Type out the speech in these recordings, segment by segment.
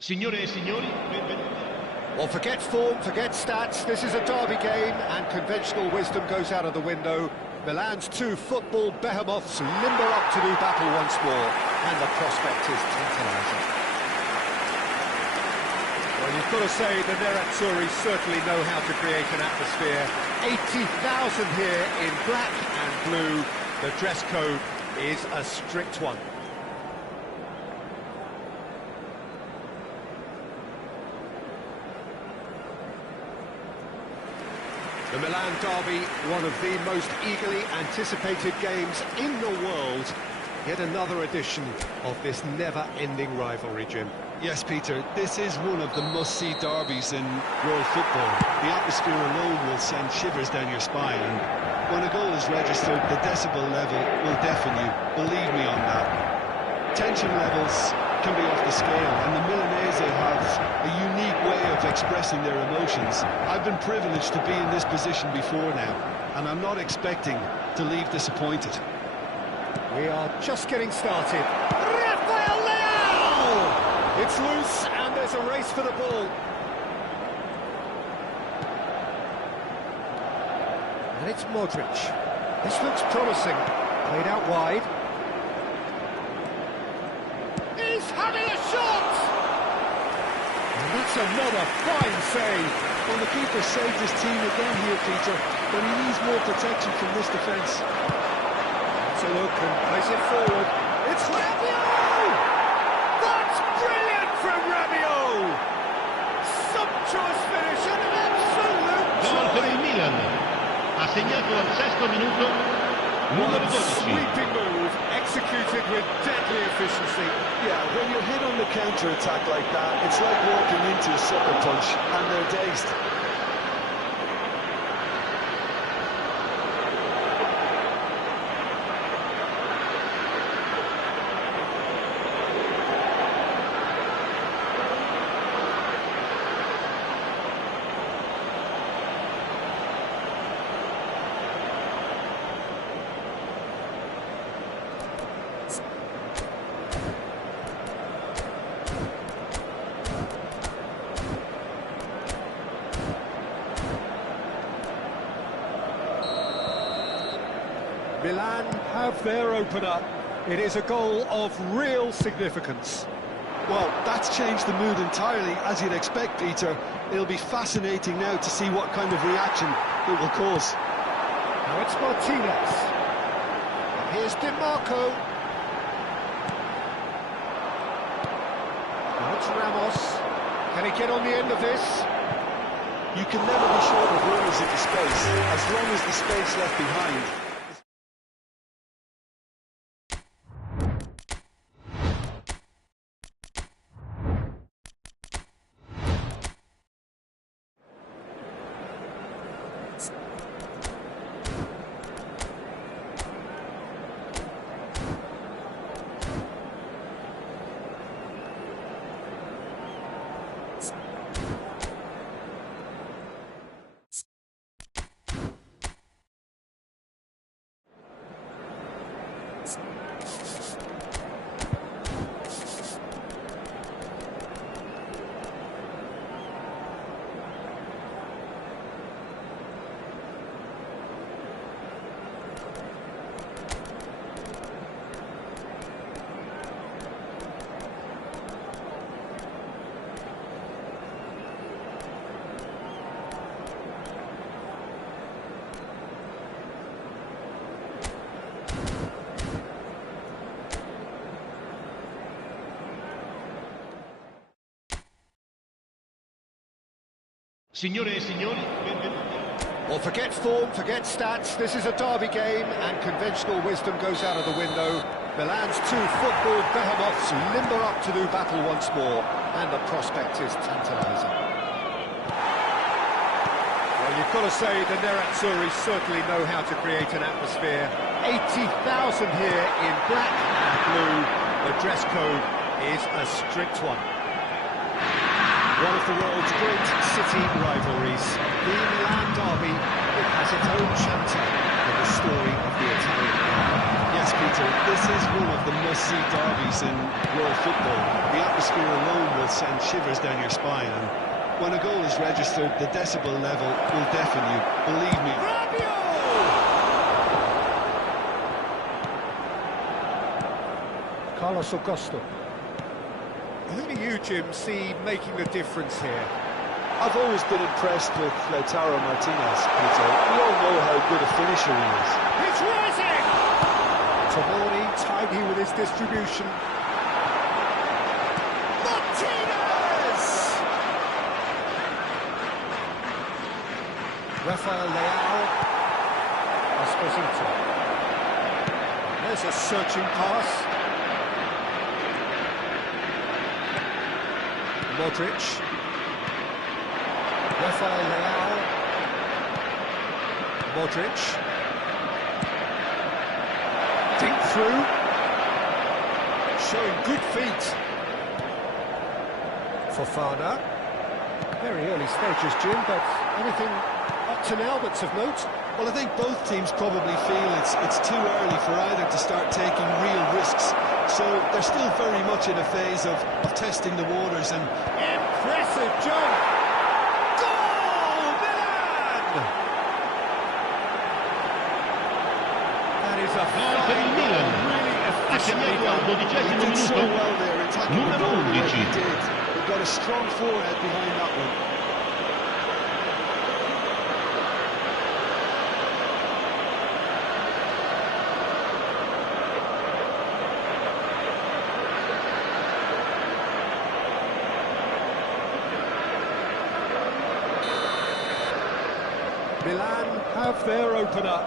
Signore e signori, benvenuti. Well, forget form, forget stats, this is a derby game and conventional wisdom goes out of the window. Milan's two football behemoths limber up to do battle once more, and the prospect is tantalising. Well, you've got to say the Nerazzurri certainly know how to create an atmosphere. 80,000 here in black and blue. The dress code is a strict one. The Milan derby, one of the most eagerly anticipated games in the world. Yet another edition of this never-ending rivalry, Jim. Yes, Peter, this is one of the must-see derbies in world football. The atmosphere alone will send shivers down your spine, and when a goal is registered, the decibel level will deafen you. Believe me on that. Tension levels can be off the scale, and the Milanese have a unique way of expressing their emotions. I've been privileged to be in this position before now, and I'm not expecting to leave disappointed. We are just getting started. Rafael Leao! It's loose, and there's a race for the ball. And it's Modric. This looks promising. Played out wide. He's having a shot! And that's another fine save. Well, the keeper saved his team again here, Peter, but he needs more protection from this defence. Let's a look and place it forward. It's Rabiot! That's brilliant from Rabiot! Sumptuous finish, an absolute Gol per il joy! Milan. Ha segnato al sesto minuto numero 12. Sweeping move, executed with deadly efficiency. Yeah, when you're hit on the counter-attack like that, it's like walking into a sucker punch, and they're dazed. Milan have their opener. It is a goal of real significance. Well, that's changed the mood entirely, as you'd expect, Peter. It'll be fascinating now to see what kind of reaction it will cause. Now it's Martinez. And here's Di Marco. Now it's Ramos. Can he get on the end of this? You can never be short of runners into space, as long as the space left behind. Signore e signori, benvenuti. Well, forget form, forget stats, this is a derby game and conventional wisdom goes out of the window. Milan's two football behemoths limber up to do battle once more, and the prospect is tantalising. Well, you've got to say the Nerazzurri certainly know how to create an atmosphere. 80,000 here in black and blue. The dress code is a strict one. One of the world's great city rivalries, the Milan derby, it has its own chapter in the story of the Italian game. Yes, Peter, this is one of the must-see derbies in world football. The atmosphere alone will send shivers down your spine, and when a goal is registered, the decibel level will deafen you, believe me. Carlos Augusto. Who do you, Jim, see making the difference here? I've always been impressed with Lautaro Martinez, Peter. We all know how good a finisher he is. He's rising! Tomori tidy with his distribution. Martinez! Rafael Leao. Esposito. There's a searching pass. Modric. Rafael Leao. Modric. Deep through. Showing good feet. Fofana. Very early stages, Jim, but anything up to now that's of note? Well, I think both teams probably feel it's too early for either to start taking real risks. So they're still very much in a phase of testing the waters and... Impressive jump! Goal! Milan! That is a Per il Milan. really Ha efficiently segnato al done. 12° He did so minuto well there, attacking the numero goal the way 11. he did. He got a strong forehead behind that one. Milan have their opener.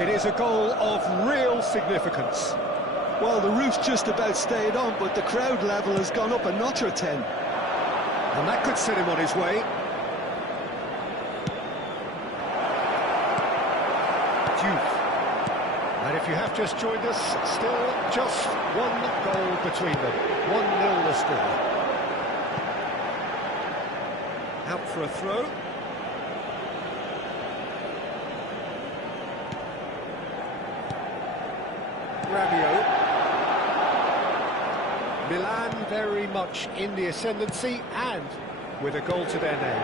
It is a goal of real significance. Well, the roof's just about stayed on, but the crowd level has gone up a notch or 10. And that could set him on his way. Gjuygg. And if you have just joined us, still just one goal between them. 1-0 the score. Out for a throw. Rabiot. Milan very much in the ascendancy and with a goal to their name.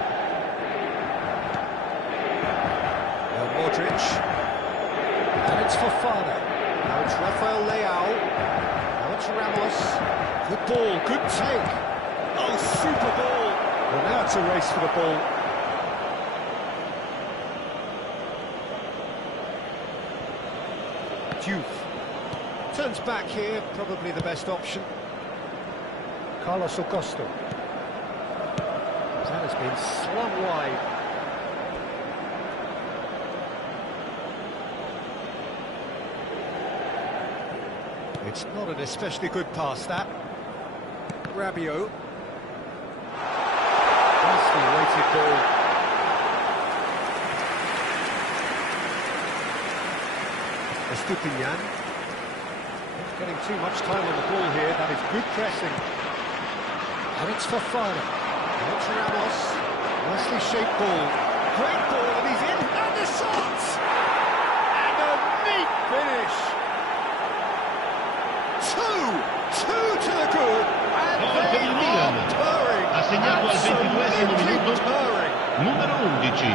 Now Modric. And it's Fofana. Now it's Rafael Leao. Now it's Ramos. Good ball, good take. Oh, super ball. Well, now it's a race for the ball. Gjuygg. Turns back here, probably the best option. Carlos Augusto. That has been slung wide. It's not an especially good pass, that. Rabiot. Nicely weighted ball. Estupinian. Getting too much time on the ball here. That is good pressing. And it's Fofana. And it's Ramos. Nicely shaped ball. Great ball, and he's in. And the shot! And a neat finish. Two to the good. And Gol per il Milan. purring. Ha segnato al 22° minuto Purring. numero 11.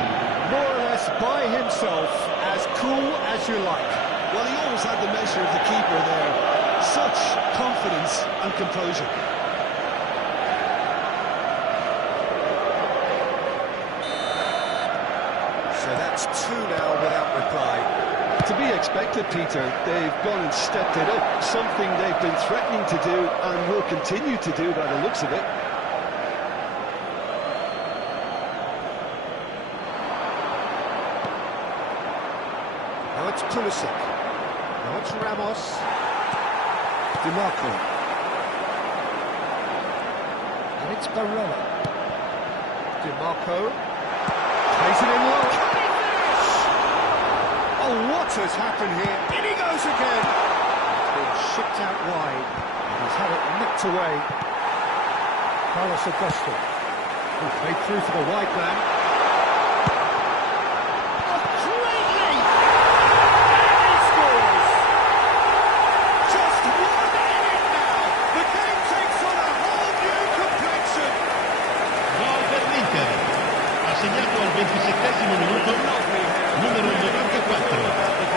More or less by himself, as cool as you like. Well, he always had the measure of the keeper there. Such confidence and composure. So that's two now without reply. To be expected, Peter. They've gone and stepped it up. Something they've been threatening to do and will continue to do by the looks of it. Now it's Pulisic. Now it's Ramos. DiMarco. And it's Barella. DiMarco. Plays it in low. Can he finish? Oh, what has happened here? In he goes again. It's been shipped out wide. And he's had it nicked away. Carlos Augusto. Who played through for the wide man. 27esimo minuto, numero 94. The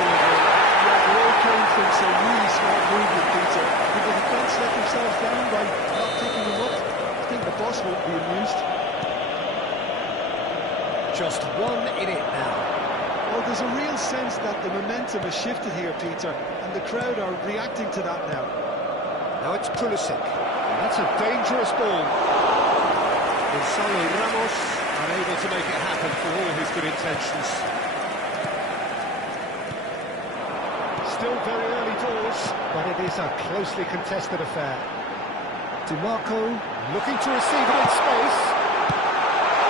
goal came from some really smart movement, Peter. Did the defence let themselves down by not picking them up? I think the boss won't be amused. Just 1 in it now. Well, there's a real sense that the momentum has shifted here, Peter, and the crowd are reacting to that now. Now it's Pulisic. That's a dangerous ball. Gonzalo Ramos unable to make it happen for all his good intentions. Still very early doors, but it is a closely contested affair. DiMarco looking to receive it in space.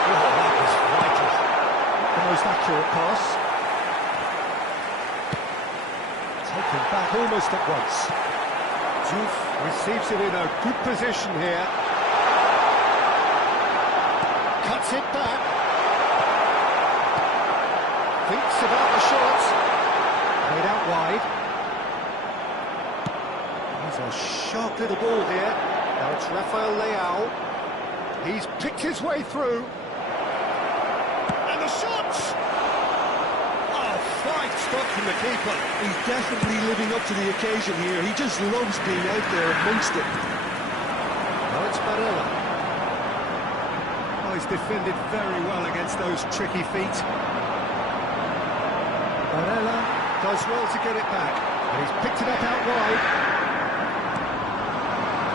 Oh, that was vital. The most accurate pass. Taken back almost at once. Gjuygg receives it in a good position here. Cuts it back. Thinks about the shot. Played out wide. He's a sharp little ball here. Now it's Rafael Leao. He's picked his way through. And the shot! Oh, fine stop from the keeper. He's definitely living up to the occasion here. He just loves being out there amongst it. Now it's Barella. Oh, he's defended very well against those tricky feet. Barella does well to get it back. And he's picked it up out wide.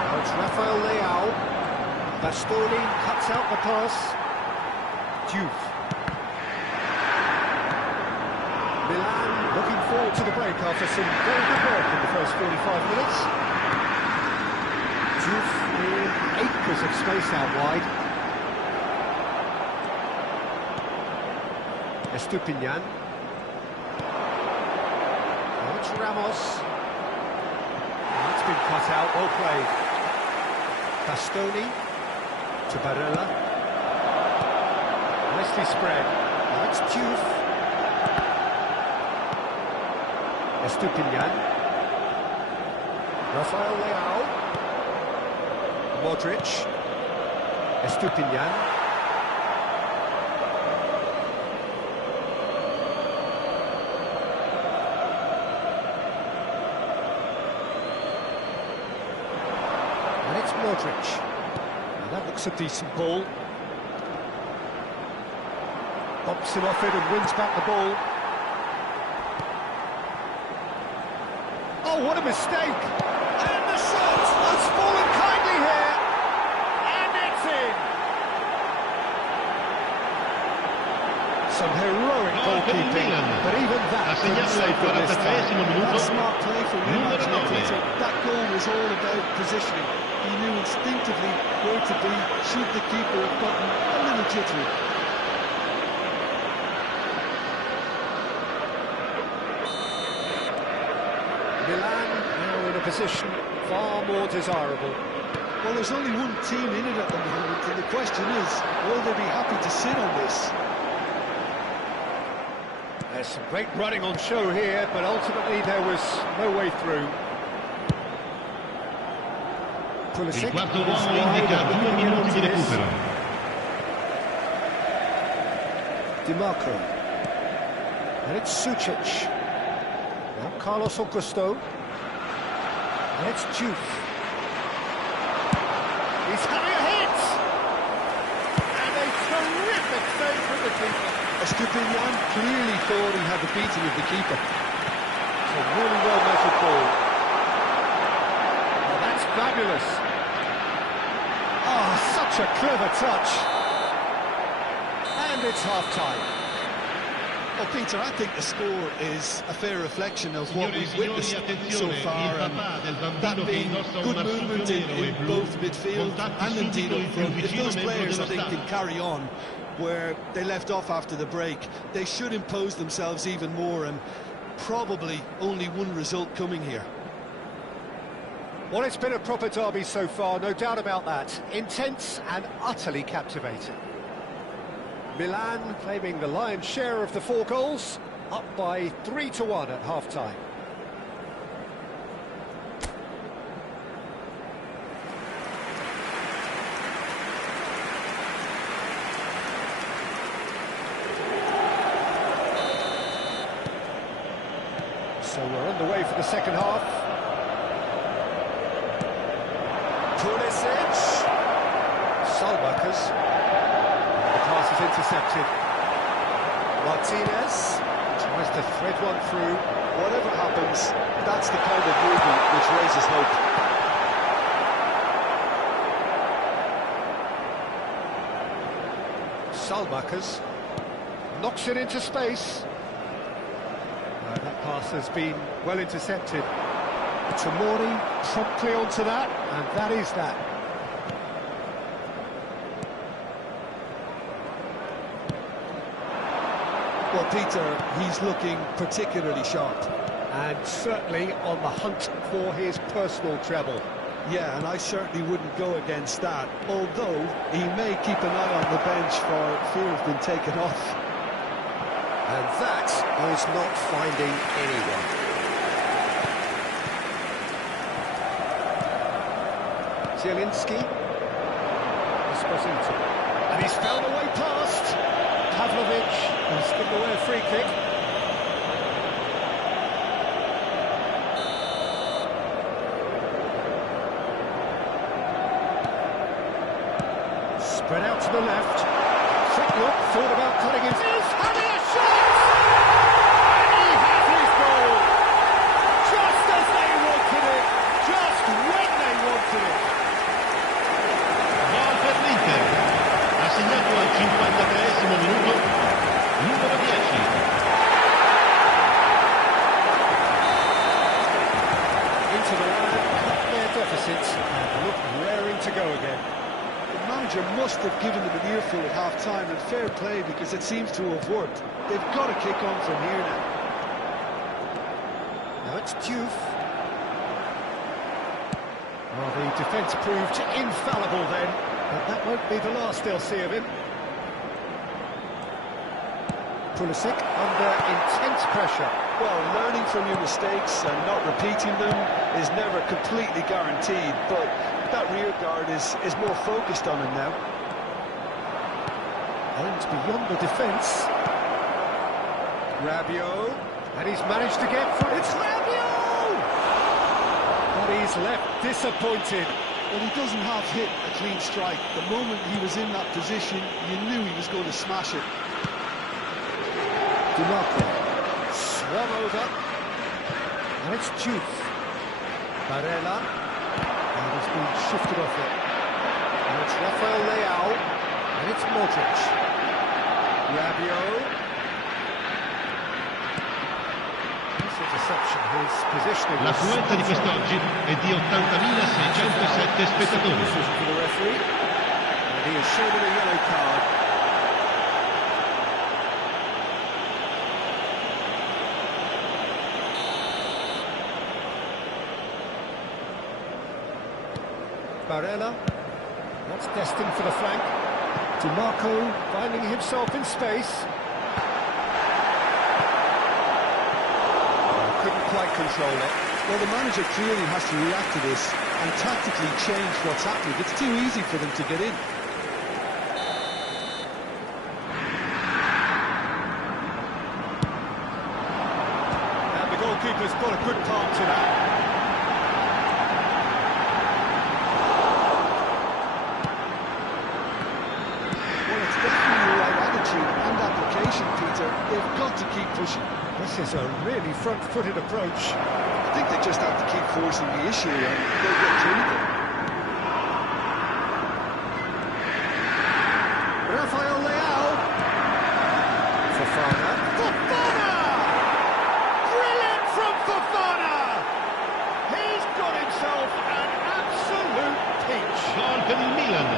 Now it's Rafael Leao. Bastoni cuts out the pass. Gjuygg. Milan looking forward to the break after some very good work in the first 45 minutes. Gjuygg in acres of space out wide. Estupinian. Now it's Ramos. It's been cut out, well played. Bastoni to Barella. Nicely spread. Now it's Gjuygg. Estupinian. Rafael Leao. Modric. Estupinian. And it's Modric. And that looks a decent ball. Bumps him off it and wins back the ball. Oh, what a mistake! And the shot has fallen kindly here, and it's in! Some heroic goalkeeping, but even that couldn't save them this time. That's smart play from him, actually, Peter. That goal was all about positioning. He knew instinctively where to be, shoot the keeper had gotten a little jittery. Milan now in a position far more desirable. Well, there's only one team in it at the moment, and the question is, will they be happy to sit on this? There's some great running on show here, but ultimately there was no way through. Pulisic Il quarto is uomo wide, indica looking 2 to get minuti onto di this. recupero. DiMarco. And it's Sucic. Now Carlos Augusto. And it's Gjuygg. He's having a hit! And a terrific save from the keeper. Estupinian clearly thought he had the beating of the keeper. It's a really well-measured ball. Oh, that's fabulous. Oh, such a clever touch. And it's half-time. Well, Peter, I think the score is a fair reflection of what we've witnessed so far, and that being good movement in both midfield and indeed up front. If those players, I think, can carry on where they left off after the break, they should impose themselves even more, and probably only one result coming here. Well, it's been a proper derby so far, no doubt about that. Intense and utterly captivating. Milan claiming the lion's share of the 4 goals, up by 3-1 at half-time. So we're on the way for the second half. Pulisic. Solbakkers. The pass is intercepted. Martinez tries to thread one through. Whatever happens, that's the kind of movement which raises hope. Solbakkers knocks it into space. That pass has been well intercepted. Tomori promptly onto that, and that is that. Well, Peter, he's looking particularly sharp. And certainly on the hunt for his personal treble. Yeah, and I certainly wouldn't go against that, although he may keep an eye on the bench for fear of being taken off. And that is not finding anyone. Zielinski. Esposito. And he's found a way past. Pavlovic has given away a free kick. Spread out to the left. Gjuygg thought about cutting his... He's having a shot! And he has his goal! Just as they wanted it! Just when they wanted it! Gol per l'Inter. Ha segnato al 53esimo minuto, numero 10. Into the line, cut their deficits, and look raring to go again. The manager must have given them an earful at half-time, and fair play, because it seems to have worked. They've got to kick on from here now. Now it's Gjuygg. Well, the defence proved infallible then, but that won't be the last they'll see of him. Pulisic under intense pressure. Well, learning from your mistakes and not repeating them is never completely guaranteed, but that rear guard is more focused on him now. And beyond the defence, Rabiot, and he's managed to get through. It's Rabiot! But he's left disappointed. Well, he doesn't have hit a clean strike. The moment he was in that position, you knew he was going to smash it. Marco swung over, and it's Gjuygg. Barella, and he's been shifted off it. And it's Rafael Leao, and it's Modric. Rabiot. This interception, his positioning. L'affluenza di quest'oggi è di 80.607 spettatori. For the referee, and he is shown a yellow card. Barella, that's destined for the flank. Marco finding himself in space. Couldn't quite control it. Well, the manager clearly has to react to this and tactically change what's happening. It's too easy for them to get in. And the goalkeeper's got a good part to that. Peter, they've got to keep pushing. This is a really front-footed approach. I think they just have to keep forcing the issue and they'll get clinical. Rafael Leao. Fofana. Fofana! Brilliant from Fofana! He's got himself an absolute pinch. Gol per il Milan.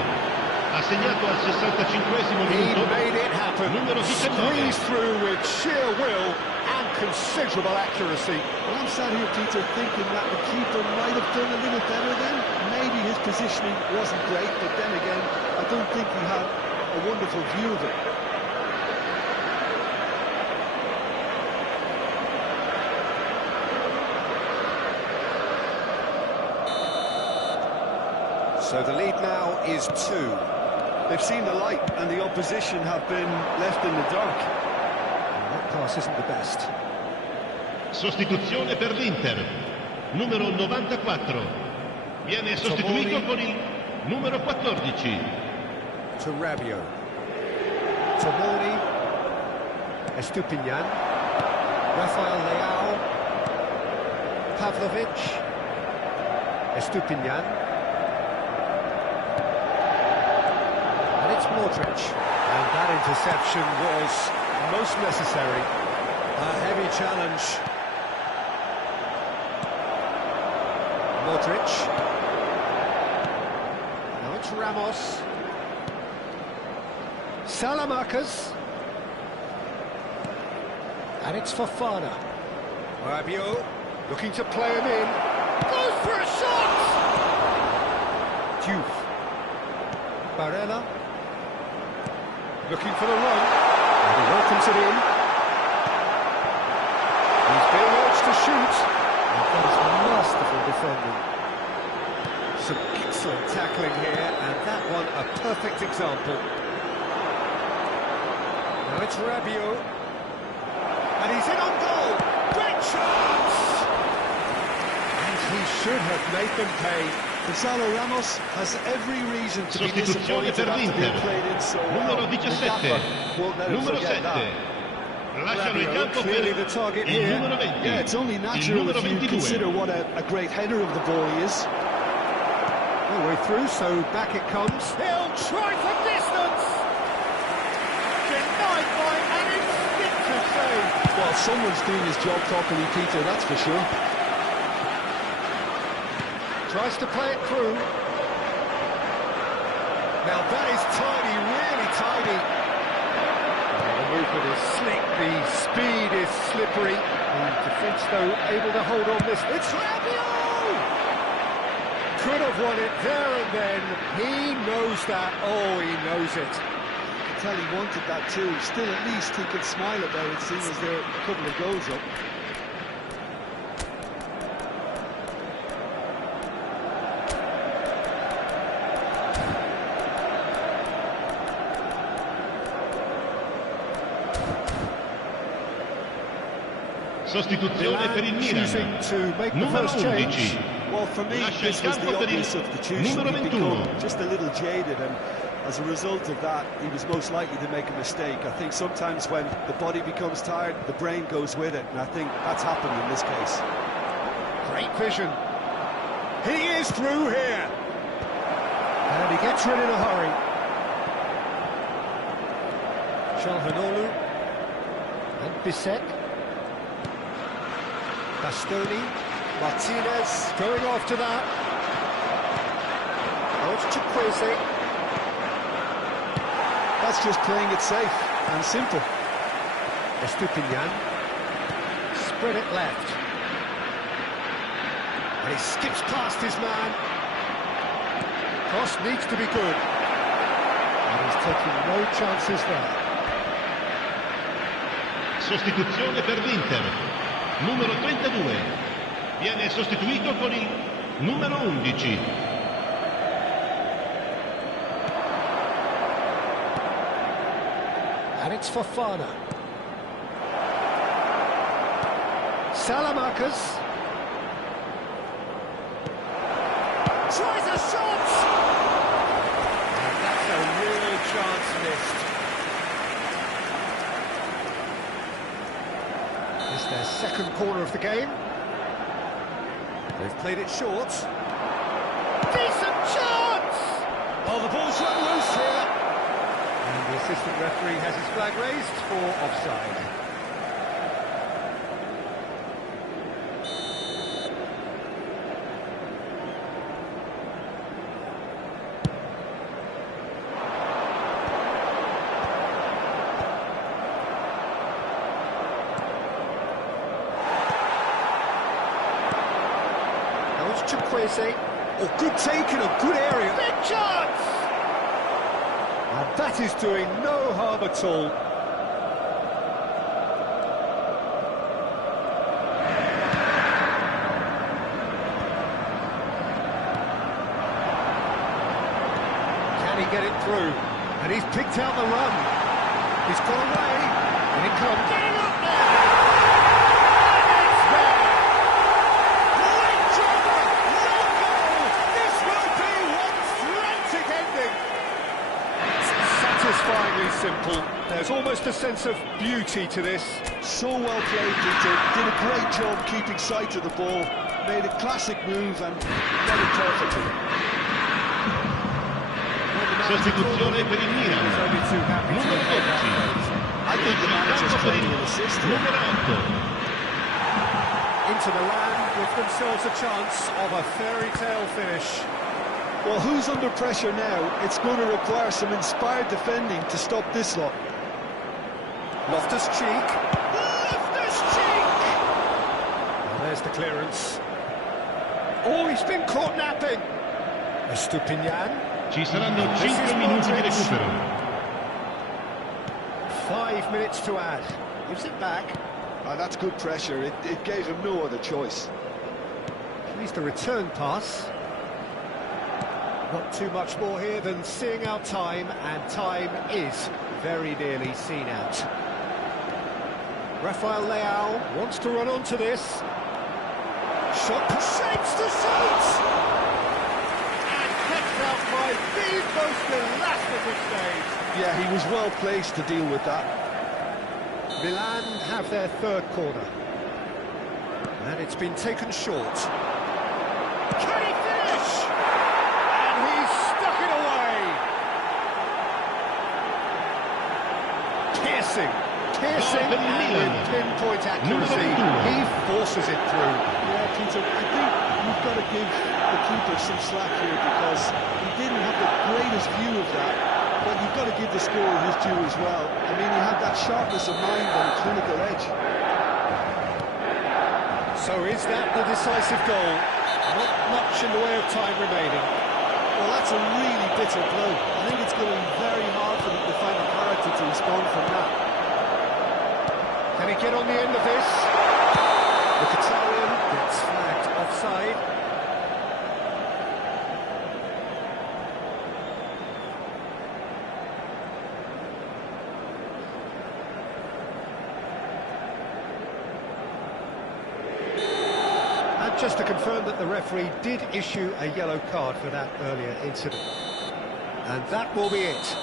Ha segnato al 65esimo minuto. He made it happen. Numero 19. Squeezed through with sheer will and considerable accuracy. Well, I'm sat here, Peter, thinking that the keeper might have done a little better then. Maybe his positioning wasn't great, but then again, I don't think he had a wonderful view of it. So the lead now is 2. They've seen the light, and the opposition have been left in the dark. And that pass isn't the best. Sostituzione per l'Inter, numero 94. Viene sostituito con il numero 14. To Rabiot. Tomori. Estupinian. Rafael Leao. Pavlovic. Estupinian. And it's Modric. And that interception was most necessary. A heavy challenge. Modric. Now it's Ramos. Salamanca's. And it's Fofana. Rabiot looking to play him in. Goes for a shot! Gjuygg. Barella. Looking for the run. And he welcomes it in. He's being urged to shoot. And that is masterful defending. Some excellent tackling here, and that one a perfect example. Now it's Rabiot. And he's in on goal. Great chance! And he should have made them pay. Gonzalo Ramos has every reason to be Sostituzione disappointed per after l'Inter, being played in so numero well. 17, Won't let him numero forget 7. that. Lasciano il campo clearly per the target il here. numero 20. Yeah, it's only il natural numero if you 22. consider what a great header of the ball he is. All the way through, so back it comes. He'll try for distance! Denied by an instinctive save. Well, someone's doing his job properly, Peter, that's for sure. Tries to play it through. Now that is tidy, really tidy. The movement is slick, the speed is slippery. The defence, though, able to hold on this. It's Rabiot! Could have won it there and then. He knows that. Oh, he knows it. I can tell he wanted that too. Still, at least he can smile about it, seeing as there are a couple of goals up. Sostituzione per il Milan, numero 11. Well, for me, Lascia il this was campo the per il obvious substitution. numero He'd 21. become just a little jaded, and as a result of that, he was most likely to make a mistake. I think sometimes when the body becomes tired, the brain goes with it, and I think that's happened in this case. Great vision. He is through here. And he gets rid in a hurry. Çalhanoğlu. And Bissek. Bastoni. Martinez. Going after that. Oh, it's Chukwueze. That's just playing it safe and simple. Estupinian. Spread it left. And he skips past his man. Cross needs to be good. And he's taking no chances there. Sostituzione per l'Inter, numero 32. Viene sostituito con il numero 11. And it's Fofana. Salamanca's. Tries a shot! And that's a real chance missed. It's their second corner of the game. They've played it short. Decent chance! Oh, the ball's run loose here. And the assistant referee has his flag raised for offside. Chukwueze. Oh, good take in a good area. Big chance! And that is doing no harm at all. Can he get it through? And he's picked out the run. He's got away. And it comes. Getting up there! And it's simple. There's almost a sense of beauty to this. So well played, Peter. Did a great job keeping sight of the ball. Made a classic move and got it perfectly. Sostituzione per il Milan. Numero 12. I think the manager's playing an assist here. Numero 8. Into the land with themselves a chance of a fairy tale finish. Well, who's under pressure now? It's going to require some inspired defending to stop this lot. Loftus-Cheek. Loftus-Cheek! Well, there's the clearance. Oh, he's been caught napping. Estupinian. Ci saranno 5 minuti di recupero. 5 minutes to add. Gives it back. That's good pressure. It gave him no other choice. At least a return pass. Not too much more here than seeing out time, and time is very nearly seen out. Rafael Leao wants to run onto this. Shot shapes to shoot! And kept out by the most elastic stage. Yeah, he was well placed to deal with that. Milan have their third corner. And it's been taken short. Can he finish? And he's stuck it away. Piercing and with pinpoint accuracy. He forces it through. Yeah, Peter, I think you've got to give the keeper some slack here because he didn't have the greatest view of that, but you've got to give the scorer his due as well. I mean, he had that sharpness of mind and a clinical edge. So is that the decisive goal? Not much in the way of time remaining. Well, that's a really bitter blow. I think it's going to be very hard for them to find a character to respond from that. Can he get on the end of this? Mkhitaryan gets flagged offside. And just to confirm that the referee did issue a yellow card for that earlier incident. And that will be it.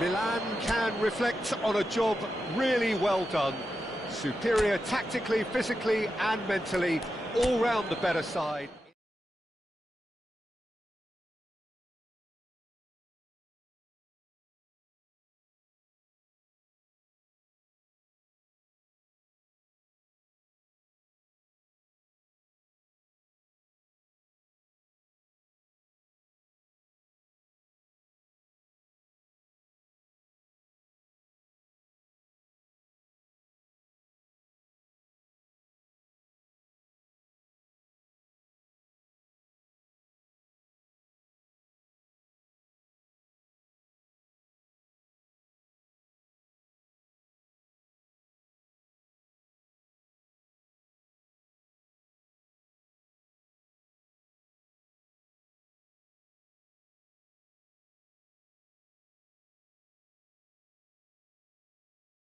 Milan can reflect on a job really well done. Superior tactically, physically and mentally, all round the better side.